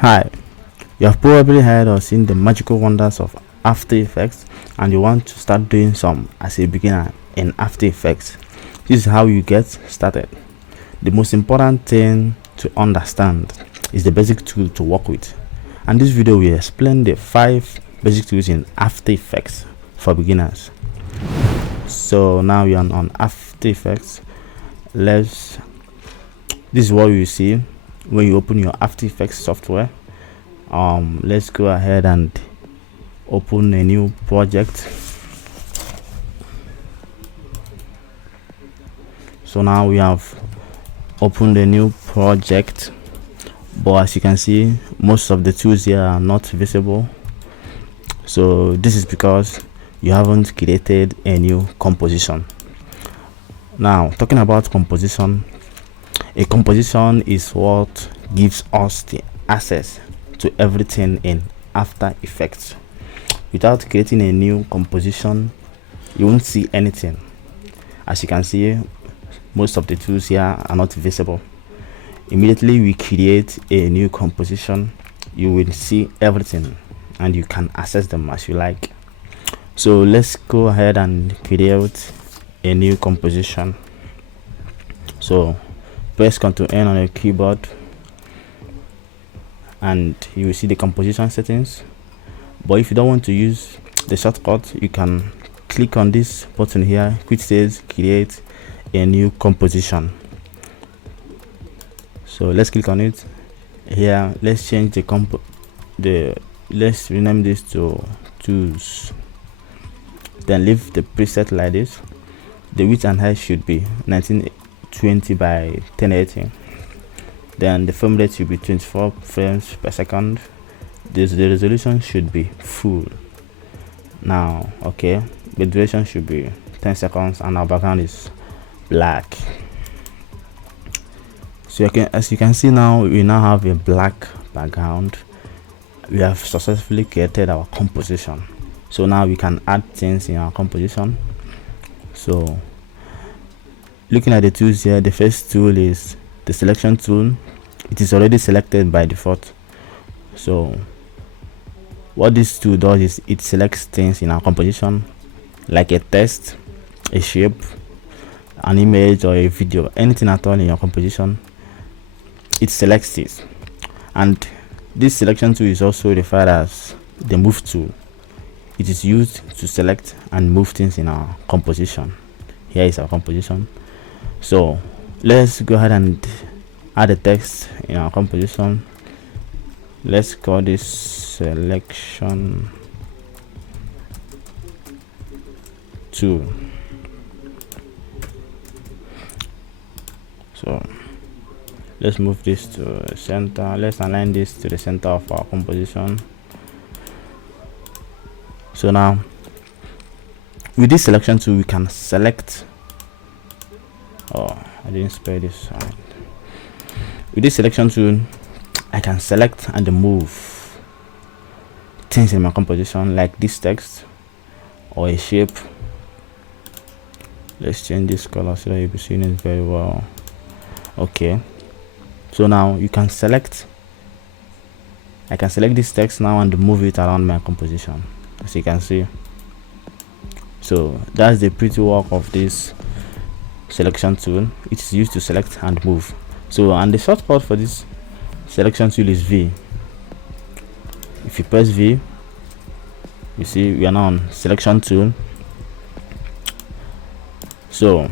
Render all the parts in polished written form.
Hi, you have probably heard or seen the magical wonders of After Effects and you want to start doing some as a beginner in After Effects. This is how you get started. The most important thing to understand is the basic tool to work with. And this video will explain the 5 basic tools in After Effects for beginners. So now we are on After Effects. This is what you see when you open your After Effects software. Let's go ahead and open a new project. So now we have opened a new project, but as you can see, most of the tools here are not visible. So this is because you haven't created a new composition. Now, talking about composition, a composition is what gives us the access to everything in After Effects. Without creating a new composition, you won't see anything. As you can see, most of the tools here are not visible. Immediately we create a new composition, you will see everything and you can access them as you like. So let's go ahead and create a new composition. So press Ctrl N on your keyboard and you will see the composition settings. But if you don't want to use the shortcut, you can click on this button here which says create a new composition. So let's click on it here. Let's change let's rename this to tools, then leave the preset like this. The width and height should be 1920 by 1080. Then the frame rate should be 24 frames per second. The resolution should be full. Now, okay, the duration should be 10 seconds and our background is black. So as you can see now, we now have a black background. We have successfully created our composition. So now we can add things in our composition. So looking at the tools here, the first tool is the selection tool. It is already selected by default. So what this tool does is it selects things in our composition like a text, a shape, an image or a video, anything at all in your composition. It selects it, and this selection tool is also referred as the move tool. It is used to select and move things in our composition. Here is our composition. So let's go ahead and add a text in our composition. Let's call this selection tool. So let's move this to the center. Let's align this to the center of our composition. So now with this selection tool, we can select. Oh, I didn't spell this right. With this selection tool, I can select and move things in my composition like this text or a shape. Let's change this color so that you'll be seeing it very well. Okay, so now you can select. I can select this text now and move it around my composition, as you can see. So that's the pretty work of this selection tool. It is used to select and move. So, and the shortcut for this selection tool is V. If you press V, you see we are now on selection tool. So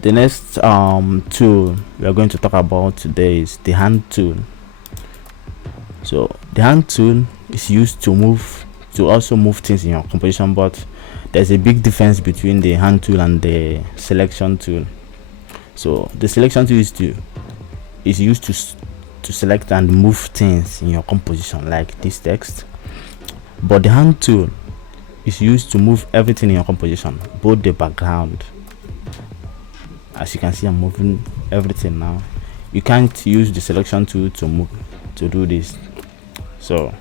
the next tool we are going to talk about today is the hand tool. So the hand tool is used to also move things in your composition, but there's a big difference between the hand tool and the selection tool. So the selection tool is used to select and move things in your composition like this text, but the hand tool is used to move everything in your composition, both the background. As you can see, I'm moving everything now. You can't use the selection tool to do this. So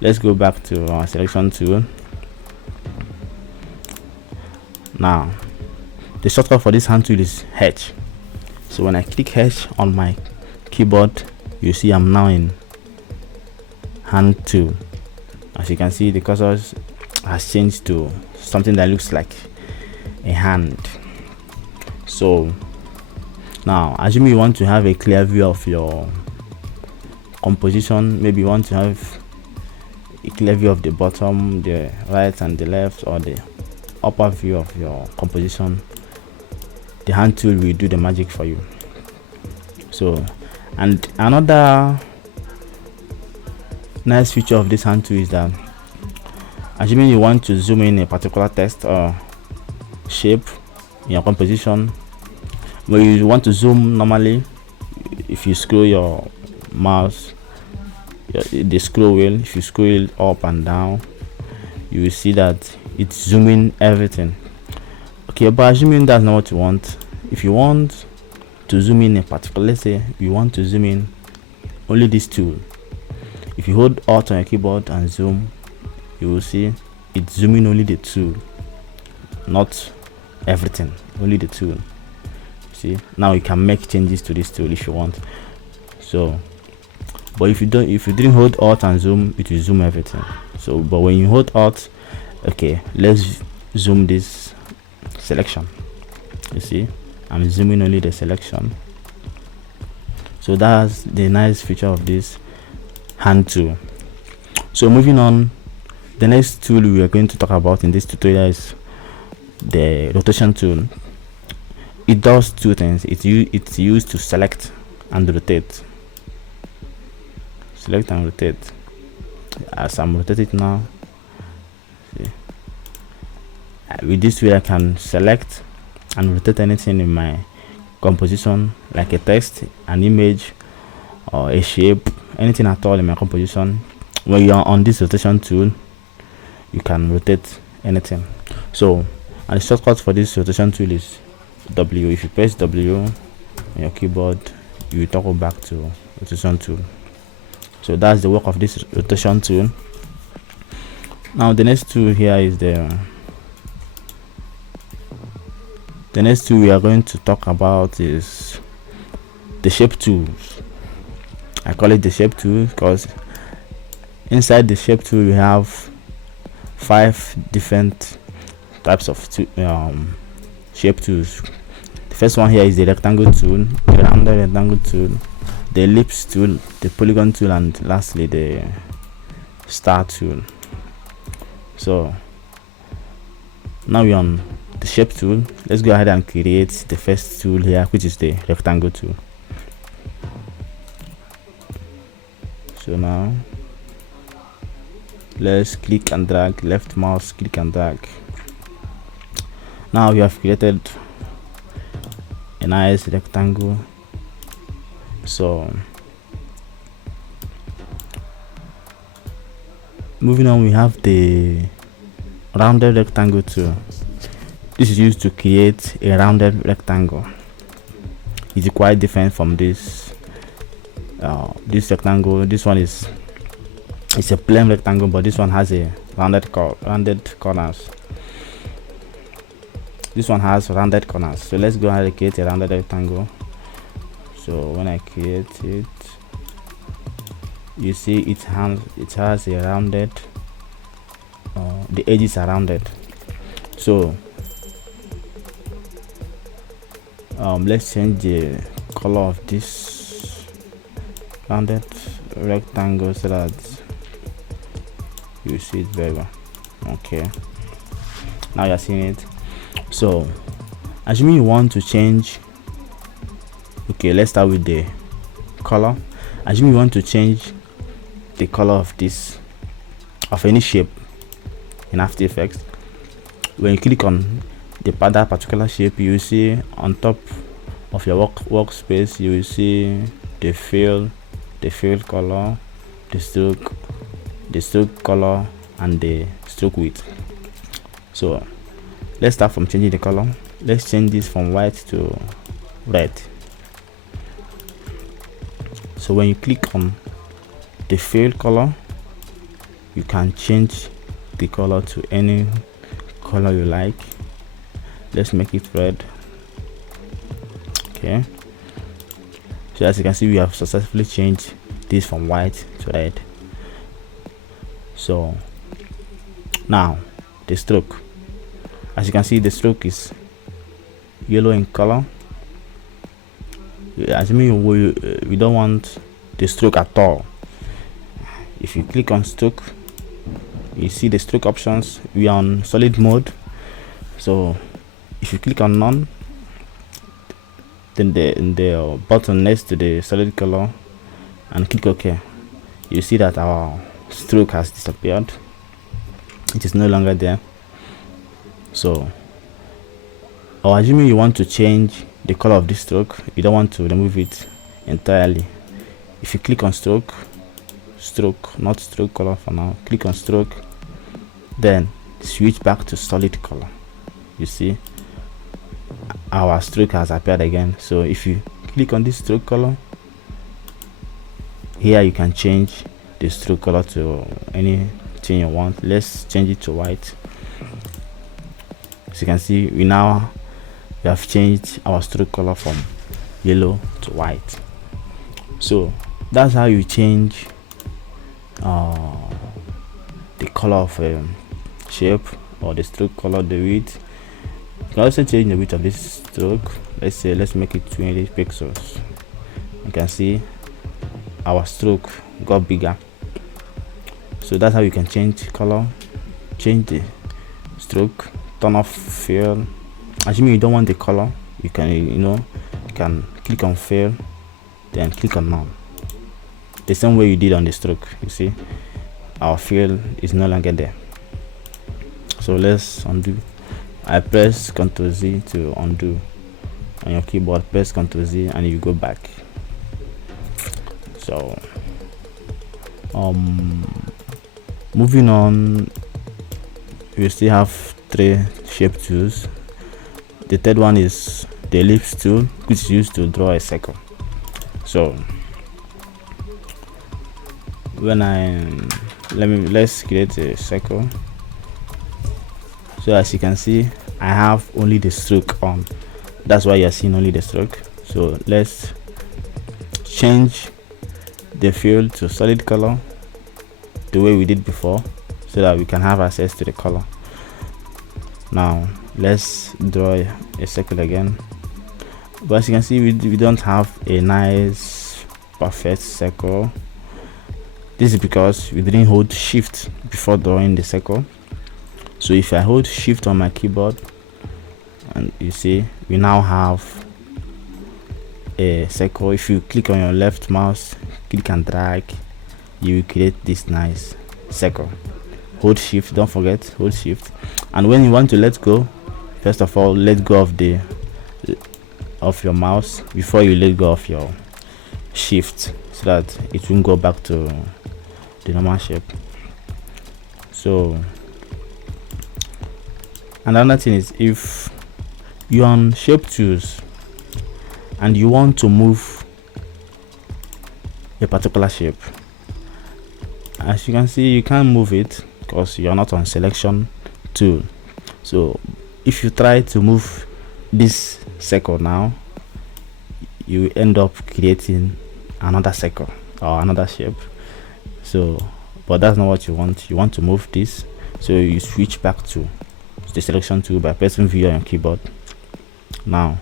let's go back to our selection tool. Now the shortcut for this hand tool is H. So when I click H on my keyboard, You see I'm now in hand tool. As you can see, the cursor has changed to something that looks like a hand. So now assume you want to have a clear view of your composition. Maybe you want to have a clear view of the bottom, the right and the left, or the upper view of your composition. The hand tool will do the magic for you. So, and another nice feature of this hand tool is that assuming you want to zoom in a particular text or shape in your composition, when you want to zoom normally, if you scroll your mouse, the scroll wheel, if you scroll up and down, you will see that it's zooming everything. Okay, but assuming that's not what you want. If you want to zoom in a particular, let's say you want to zoom in only this tool, if you hold Alt on your keyboard and zoom, you will see it's zooming only the tool, not everything, only the tool. See, now you can make changes to this tool if you want. So but if you didn't hold Alt and zoom, it will zoom everything. So but when you hold Alt, okay, let's zoom this selection. You see, I'm zooming only the selection. So that's the nice feature of this hand tool. So moving on, the next tool we are going to talk about in this tutorial is the rotation tool. It does two things. It's used to select and rotate. Select and rotate. As I'm rotating it now, see, with this tool I can select and rotate anything in my composition, like a text, an image, or a shape, anything at all in my composition. When you're on this rotation tool, you can rotate anything. So, and the shortcut for this rotation tool is W. If you press W on your keyboard, you will toggle back to rotation tool. So that's the work of this rotation tool. Now the next tool here is the next tool we are going to talk about is the shape tools. I call it the shape tool because inside the shape tool we have 5 different types of shape tools. The first one here is the rectangle tool, the rounded rectangle tool, the ellipse tool, the polygon tool, and lastly the star tool. So now we're on the shape tool. Let's go ahead and create the first tool here, which is the rectangle tool. So now let's click and drag, left mouse, click and drag. Now we have created a nice rectangle. So moving on, we have the rounded rectangle tool. This is used to create a rounded rectangle. It's quite different from this rectangle. This one it's a plain rectangle, but this one has a rounded corners. This one has rounded corners. So let's go ahead and create a rounded rectangle. So when I create it, you see it has a rounded, the edges are rounded. So let's change the color of this rounded rectangle so that you see it very well. Okay, now you're seeing it. So assuming you want to change, okay, let's start with the color. Assuming you want to change the color of any shape in After Effects, when you click on that particular shape, you will see on top of your workspace, you will see the fill color, the stroke color, and the stroke width. So let's start from changing the color. Let's change this from white to red. So when you click on the fill color, you can change the color to any color you like. Let's make it red. Okay, so So as you can see, we have successfully changed this from white to red. So now the stroke, as you can see, the stroke is yellow in color. Assuming we don't want the stroke at all. If you click on stroke, you see the stroke options. We are on solid mode, so if you click on none, then the button next to the solid color and click OK, you see that our stroke has disappeared. It is no longer there. So, or assuming you want to change the color of this stroke, you don't want to remove it entirely. If you click on stroke, not stroke color for now, click on stroke, then switch back to solid color. You see our stroke has appeared again. So if you click on this stroke color here, you can change the stroke color to anything you want. Let's change it to white. As you can see, we have changed our stroke color from yellow to white. So that's how you change the color of a shape, or the stroke color, the width. You can also change the width of this stroke. Let's make it 20 pixels. You can see our stroke got bigger. So that's how you can change color, change the stroke, turn off fill. Assuming you don't want the color, you can click on fill, then click on none, the same way you did on the stroke. You see our fill is no longer there. So let's undo. I press Ctrl Z to undo on your keyboard. Press Ctrl Z and you go back. So moving on, we still have 3 shape tools. The third one is the ellipse tool, which is used to draw a circle. So let's create a circle. So as you can see, I have only the stroke on. That's why you're seeing only the stroke. So let's change the fill to solid color the way we did before, so that we can have access to the color. Now let's draw a circle again. But as you can see, we don't have a nice perfect circle. This is because we didn't hold shift before drawing the circle. So if I hold shift on my keyboard, and you see we now have a circle. If you click on your left mouse, click and drag, you will create this nice circle. Hold shift, don't forget, hold shift. And when you want to let go, first of all, let go of your mouse before you let go of your shift, so that it won't go back to the normal shape. So another thing is, if you're on shape tools and you want to move a particular shape, as you can see, you can't move it because you're not on selection tool. So if you try to move this circle now, you end up creating another circle or another shape. So but that's not what you want. You want to move this, so you switch back to the selection tool by pressing V on your keyboard. Now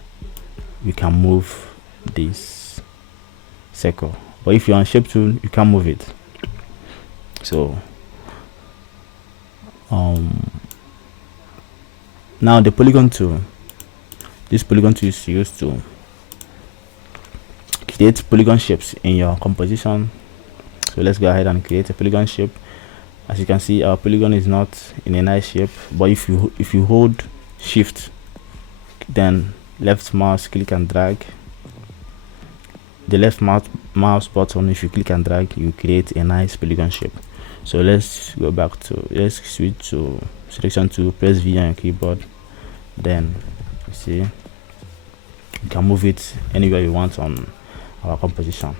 we can move this circle, but if you're on shape tool, you can't move it. So now the polygon tool, this polygon tool is used to create polygon shapes in your composition. So let's go ahead and create a polygon shape. As you can see, our polygon is not in a nice shape, but if you hold shift, then left mouse, click and drag, the left mouse button, if you click and drag, you create a nice polygon shape. So let's switch to selection tool, press V on your keyboard, then you see you can move it anywhere you want on our composition.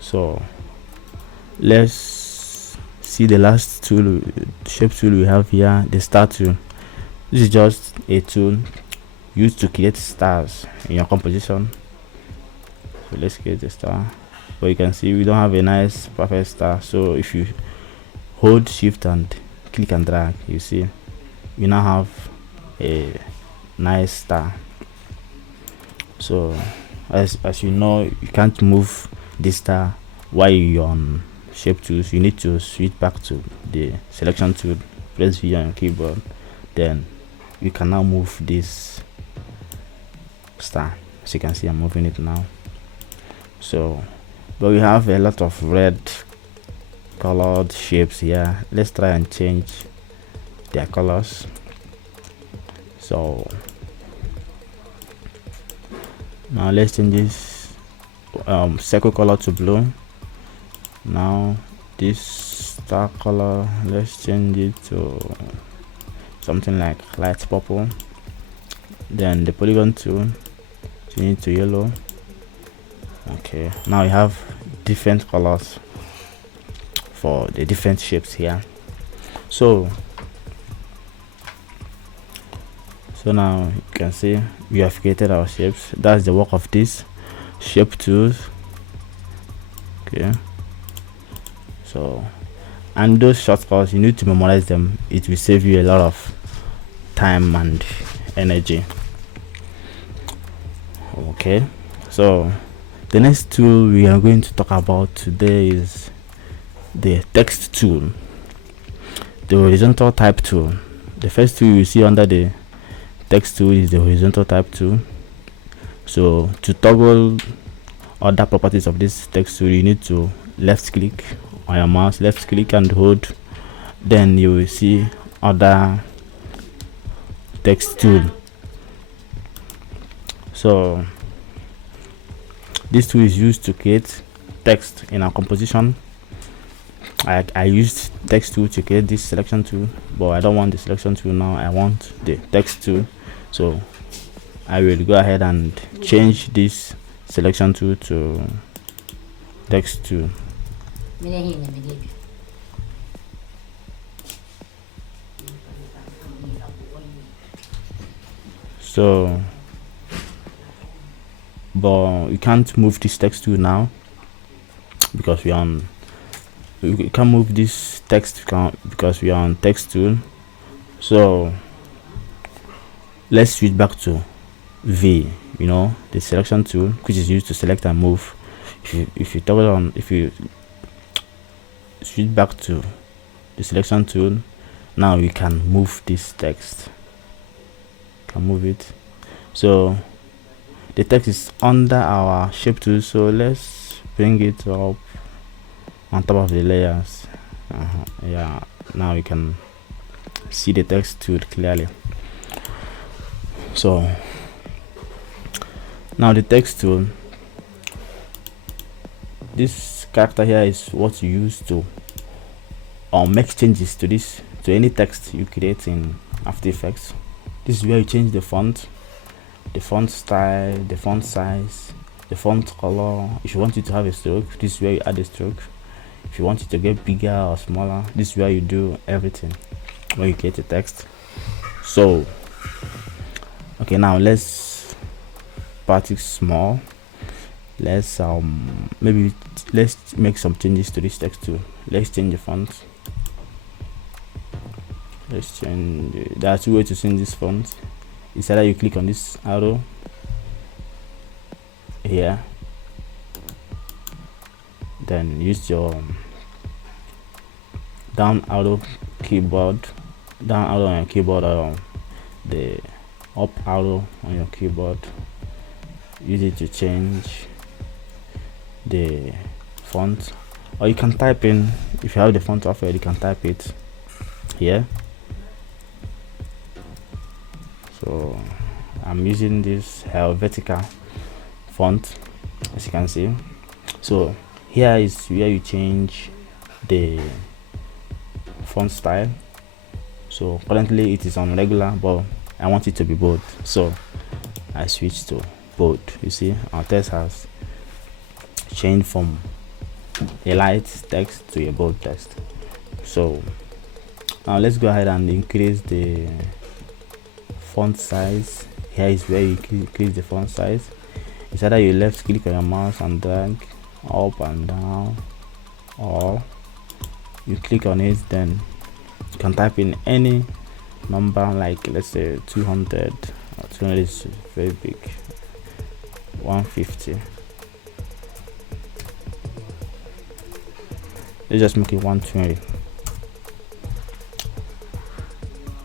So let's see the last tool, shape tool we have here, the star tool. This is just a tool used to create stars in your composition. So let's create a star. But you can see we don't have a nice perfect star. So if you hold shift and click and drag, you see we now have a nice star. So as you know, you can't move this star while you're on shape tools. You need to switch back to the selection tool, press V on your keyboard, then you can now move this star. As you can see, I'm moving it now. So but we have a lot of red colored shapes here. Let's try and change their colors. So now let's change this circle color to blue. Now this star color, let's change it to something like light purple. Then the polygon tool, change it to yellow. Okay, now we have different colors for the different shapes here. So now you can see we have created our shapes. That's the work of this shape tools. Okay, so and those shortcuts, you need to memorize them. It will save you a lot of time and energy. Okay, so the next tool we are going to talk about today is the text tool, the horizontal type tool. The first tool you see under the text tool is the horizontal type tool. So to toggle other properties of this text tool, you need to left click on your mouse, left click and hold, then you will see other text tool. So this tool is used to create text in our composition. I used text tool to create this selection tool, but I don't want the selection tool now. I want the text tool. So I will go ahead and change this selection tool to text tool. So but you can't move this text tool now because we can't move this text because we are on text tool. So let's switch back to V, the selection tool, which is used to select and move. If you switch back to the selection tool, now we can move this text. Can move it. So the text is under our shape tool, so let's bring it up on top of the layers. Yeah, now we can see the text tool clearly. So now the text tool, this character here is what you use to make changes to any text you create in After Effects. This is where you change the font style, the font size, the font color. If you want it to have a stroke, this is where you add a stroke. If you want it to get bigger or smaller, this is where you do everything when you create a text. So okay, now let's part it small. Let's let's make some changes to this text too. Let's change the font. Let's change there are two ways to change this font. It's either you click on this arrow here, then use your down arrow on your keyboard, or the up arrow on your keyboard. Use it to change the font, or you can type in. If you have the font off, you can type it here. So I'm using this Helvetica font, as you can see. So here is where you change the font style. So currently it is on regular, but I want it to be bold, so I switch to bold. You see our text has changed from a light text to a bold text. So now let's go ahead and increase the font size. Here is where you increase the font size. It's either you left click on your mouse and drag up and down, or you click on it, then you can type in any number, like let's say 200, or 200 is very big, 150. Let's just make it 120.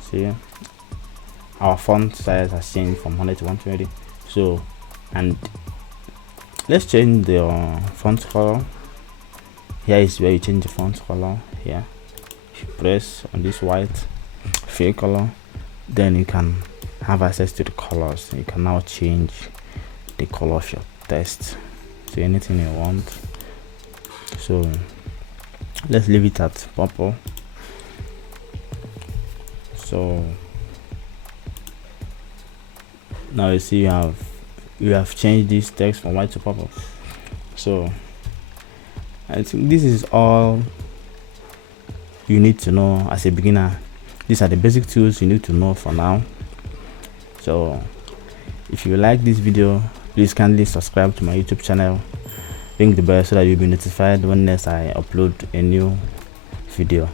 See, our font size has changed from 100 to 120. So, and let's change the font color. Here is where you change the font color. Here, if you press on this white fill color, then you can have access to the colors. You can now change the color of your text to anything you want. So let's leave it at purple. So now you see you have changed this text from white to purple. So I think this is all you need to know as a beginner. These are the basic tools you need to know for now. So if you like this video, please kindly subscribe to my YouTube channel, ring the bell so that you'll be notified when next I upload a new video.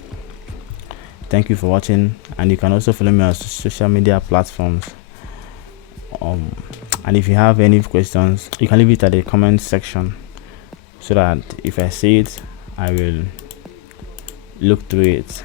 Thank you for watching, and you can also follow me on social media platforms. And if you have any questions, you can leave it at the comment section so that if I see it, I will look through it.